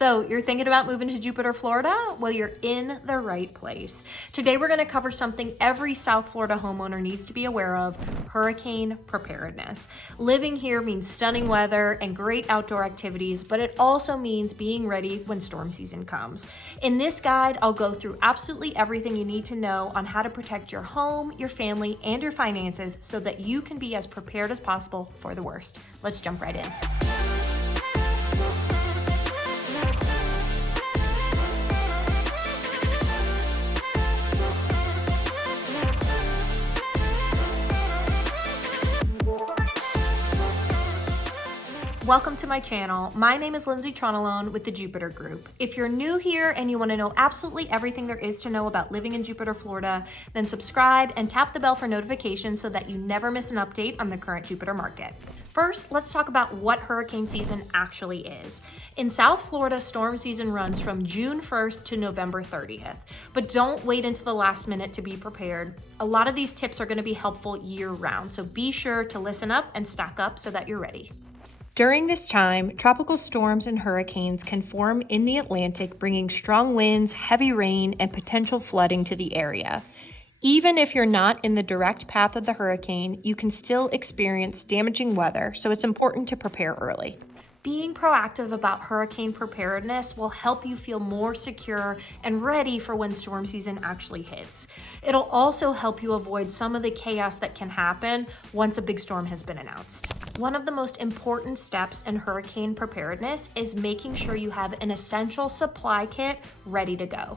So you're thinking about moving to Jupiter, Florida? Well, you're in the right place. Today, we're gonna cover something every South Florida homeowner needs to be aware of: hurricane preparedness. Living here means stunning weather and great outdoor activities, but it also means being ready when storm season comes. In this guide, I'll go through absolutely everything you need to know on how to protect your home, your family, and your finances so that you can be as prepared as possible for the worst. Let's jump right in. Welcome to my channel. My name is Lindsay Tronalone with the Jupiter Group. If you're new here and you want to know absolutely everything there is to know about living in Jupiter, Florida, then subscribe and tap the bell for notifications so that you never miss an update on the current Jupiter market. First, let's talk about what hurricane season actually is. In South Florida, storm season runs from June 1st to November 30th. But don't wait until the last minute to be prepared. A lot of these tips are going to be helpful year-round, so be sure to listen up and stock up so that you're ready. During this time, tropical storms and hurricanes can form in the Atlantic, bringing strong winds, heavy rain, and potential flooding to the area. Even if you're not in the direct path of the hurricane, you can still experience damaging weather, so it's important to prepare early. Being proactive about hurricane preparedness will help you feel more secure and ready for when storm season actually hits. It'll also help you avoid some of the chaos that can happen once a big storm has been announced. One of the most important steps in hurricane preparedness is making sure you have an essential supply kit ready to go.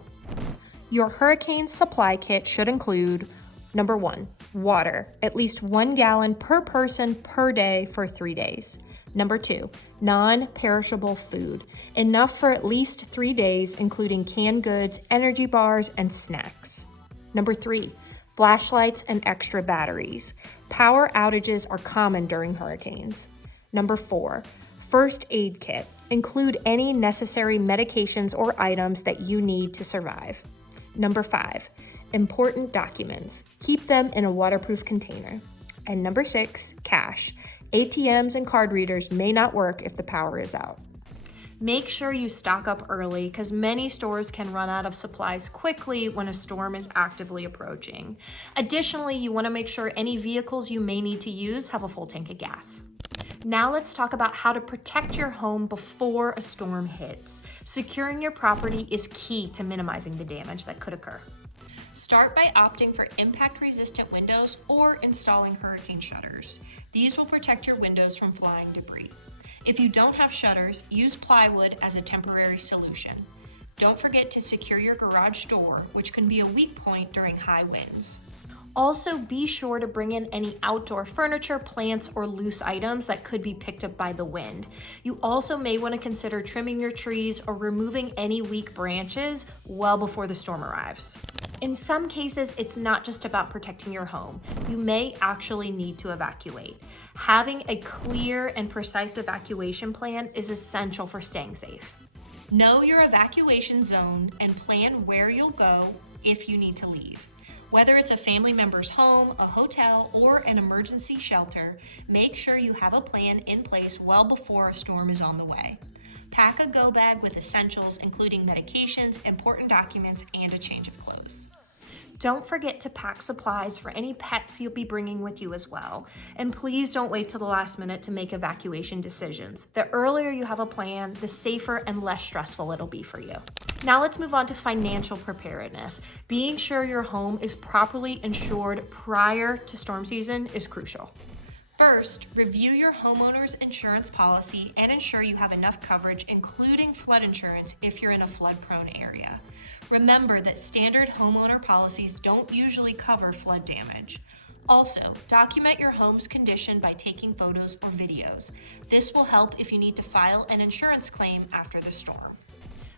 Your hurricane supply kit should include: number 1, water, at least 1 gallon per person per day for 3 days. Number 2, non-perishable food, enough for at least 3 days, including canned goods, energy bars, and snacks. Number 3, flashlights and extra batteries. Power outages are common during hurricanes. Number 4, first aid kit. Include any necessary medications or items that you need to survive. Number 5, important documents. Keep them in a waterproof container. And number 6, cash. ATMs and card readers may not work if the power is out. Make sure you stock up early because many stores can run out of supplies quickly when a storm is actively approaching. Additionally, you want to make sure any vehicles you may need to use have a full tank of gas. Now let's talk about how to protect your home before a storm hits. Securing your property is key to minimizing the damage that could occur. Start by opting for impact-resistant windows or installing hurricane shutters. These will protect your windows from flying debris. If you don't have shutters, use plywood as a temporary solution. Don't forget to secure your garage door, which can be a weak point during high winds. Also, be sure to bring in any outdoor furniture, plants, or loose items that could be picked up by the wind. You also may want to consider trimming your trees or removing any weak branches well before the storm arrives. In some cases, it's not just about protecting your home. You may actually need to evacuate. Having a clear and precise evacuation plan is essential for staying safe. Know your evacuation zone and plan where you'll go if you need to leave. Whether it's a family member's home, a hotel, or an emergency shelter, make sure you have a plan in place well before a storm is on the way. Pack a go bag with essentials, including medications, important documents, and a change of clothes. Don't forget to pack supplies for any pets you'll be bringing with you as well. And please don't wait till the last minute to make evacuation decisions. The earlier you have a plan, the safer and less stressful it'll be for you. Now let's move on to financial preparedness. Being sure your home is properly insured prior to storm season is crucial. First, review your homeowner's insurance policy and ensure you have enough coverage, including flood insurance if you're in a flood-prone area. Remember that standard homeowner policies don't usually cover flood damage. Also, document your home's condition by taking photos or videos. This will help if you need to file an insurance claim after the storm.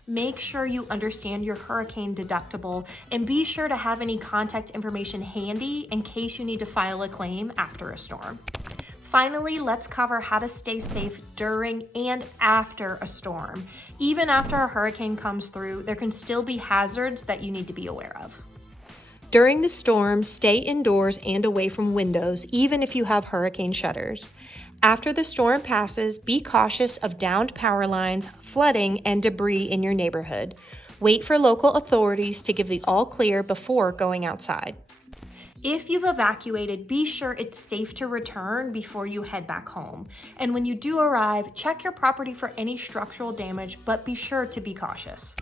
Make sure you understand your hurricane deductible and be sure to have any contact information handy in case you need to file a claim after a storm. Finally, let's cover how to stay safe during and after a storm. Even after a hurricane comes through, there can still be hazards that you need to be aware of. During the storm, stay indoors and away from windows, even if you have hurricane shutters. After the storm passes, be cautious of downed power lines, flooding, and debris in your neighborhood. Wait for local authorities to give the all clear before going outside. If you've evacuated, be sure it's safe to return before you head back home. And when you do arrive, check your property for any structural damage, but be sure to be cautious.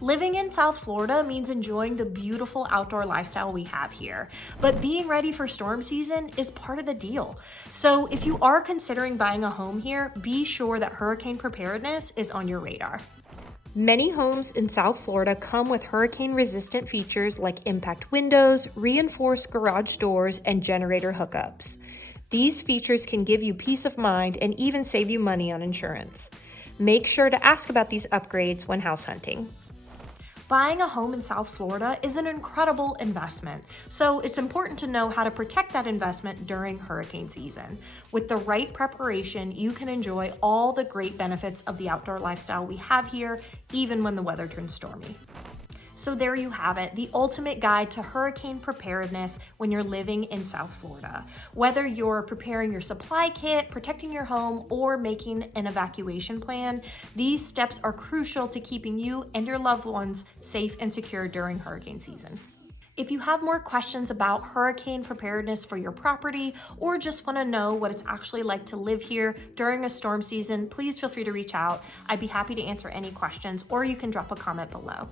Living in South Florida means enjoying the beautiful outdoor lifestyle we have here, but being ready for storm season is part of the deal. So if you are considering buying a home here, be sure that hurricane preparedness is on your radar. Many homes in South Florida come with hurricane-resistant features like impact windows, reinforced garage doors, and generator hookups. These features can give you peace of mind and even save you money on insurance. Make sure to ask about these upgrades when house hunting. Buying a home in South Florida is an incredible investment, so it's important to know how to protect that investment during hurricane season. With the right preparation, you can enjoy all the great benefits of the outdoor lifestyle we have here, even when the weather turns stormy. So there you have it, the ultimate guide to hurricane preparedness when you're living in South Florida. Whether you're preparing your supply kit, protecting your home, or making an evacuation plan, these steps are crucial to keeping you and your loved ones safe and secure during hurricane season. If you have more questions about hurricane preparedness for your property, or just want to know what it's actually like to live here during a storm season, please feel free to reach out. I'd be happy to answer any questions, or you can drop a comment below.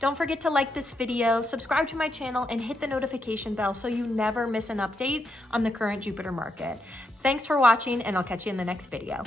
Don't forget to like this video, subscribe to my channel, and hit the notification bell so you never miss an update on the current Jupiter market. Thanks for watching, and I'll catch you in the next video.